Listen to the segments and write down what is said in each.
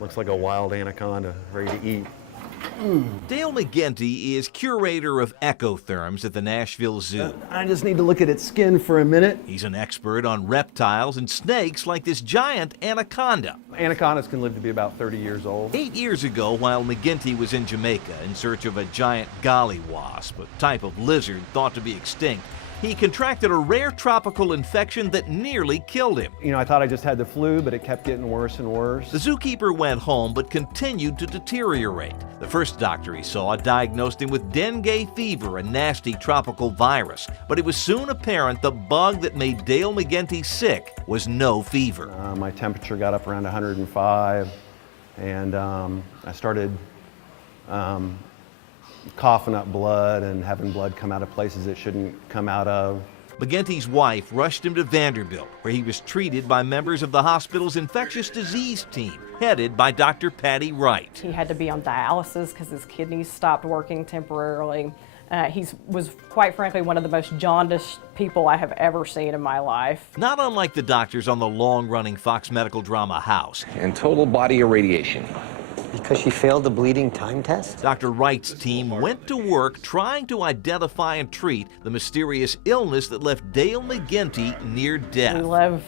Looks like a wild anaconda ready to eat. Dale McGinty is curator of ectotherms at the Nashville Zoo. I just need to look at its skin for a minute. He's an expert on reptiles and snakes like this giant anaconda. Anacondas can live to be about 30 years old. 8 years ago, while McGinty was in Jamaica in search of a giant gollywasp, a type of lizard thought to be extinct, he contracted a rare tropical infection that nearly killed him. You know, I thought I just had the flu, but it kept getting worse and worse. The zookeeper went home but continued to deteriorate. The first doctor he saw diagnosed him with dengue fever, a nasty tropical virus. But it was soon apparent the bug that made Dale McGinty sick was no fever. My temperature got up around 105, and I started coughing up blood and having blood come out of places it shouldn't come out of. McGinty's wife rushed him to Vanderbilt, where he was treated by members of the hospital's infectious disease team, headed by Dr. Patty Wright. He had to be on dialysis because his kidneys stopped working temporarily. He was, quite frankly, one of the most jaundiced people I have ever seen in my life. Not unlike the doctors on the long-running Fox medical drama House. And total body irradiation. Because she failed the bleeding time test? Dr. Wright's team went to work trying to identify and treat the mysterious illness that left Dale McGinty near death. We love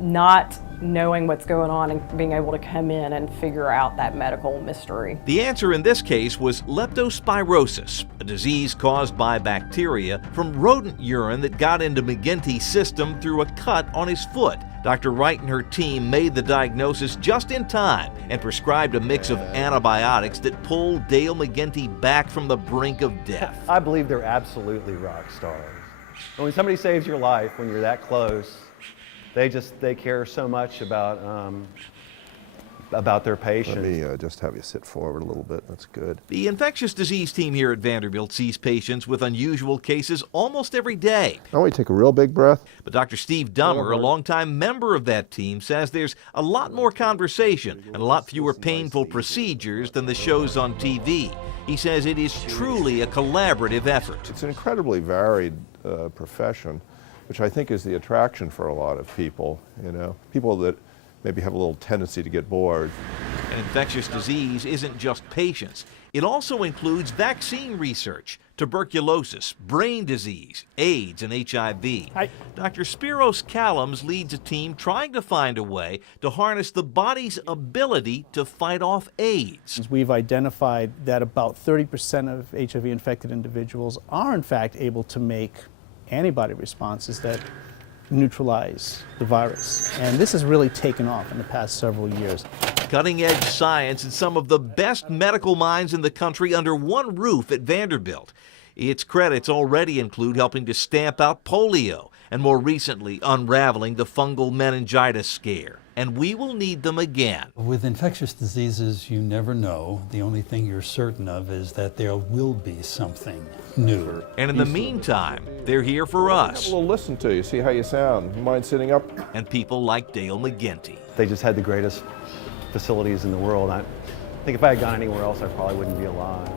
not knowing what's going on and being able to come in and figure out that medical mystery. The answer in this case was leptospirosis, a disease caused by bacteria from rodent urine that got into McGinty's system through a cut on his foot. Dr. Wright and her team made the diagnosis just in time and prescribed a mix of antibiotics that pulled Dale McGinty back from the brink of death. I believe they're absolutely rock stars. And when somebody saves your life, when you're that close, they care so much about their patient. Let me just have you sit forward a little bit. That's good. The infectious disease team here at Vanderbilt sees patients with unusual cases almost every day. I want you to take a real big breath. But Dr. Steve Dummer, a longtime member of that team, says there's a lot more conversation and a lot fewer painful procedures than the shows on TV. He says it is truly a collaborative effort. It's an incredibly varied profession, which I think is the attraction for a lot of people, you know, people that maybe have a little tendency to get bored. And infectious disease isn't just patients. It also includes vaccine research, tuberculosis, brain disease, AIDS, and HIV. Dr. Spiros Callums leads a team trying to find a way to harness the body's ability to fight off AIDS. We've identified that about 30% of HIV-infected individuals are in fact able to make antibody responses that neutralize the virus. And this has really taken off in the past several years. Cutting-edge science and some of the best medical minds in the country under one roof at Vanderbilt. Its credits already include helping to stamp out polio and more recently unraveling the fungal meningitis scare. And we will need them again. With infectious diseases, you never know. The only thing you're certain of is that there will be something new. And in the meantime, they're here for us. We'll listen to you, see how you sound. Mind sitting up? And people like Dale McGinty. They just had the greatest facilities in the world. I think if I had gone anywhere else, I probably wouldn't be alive.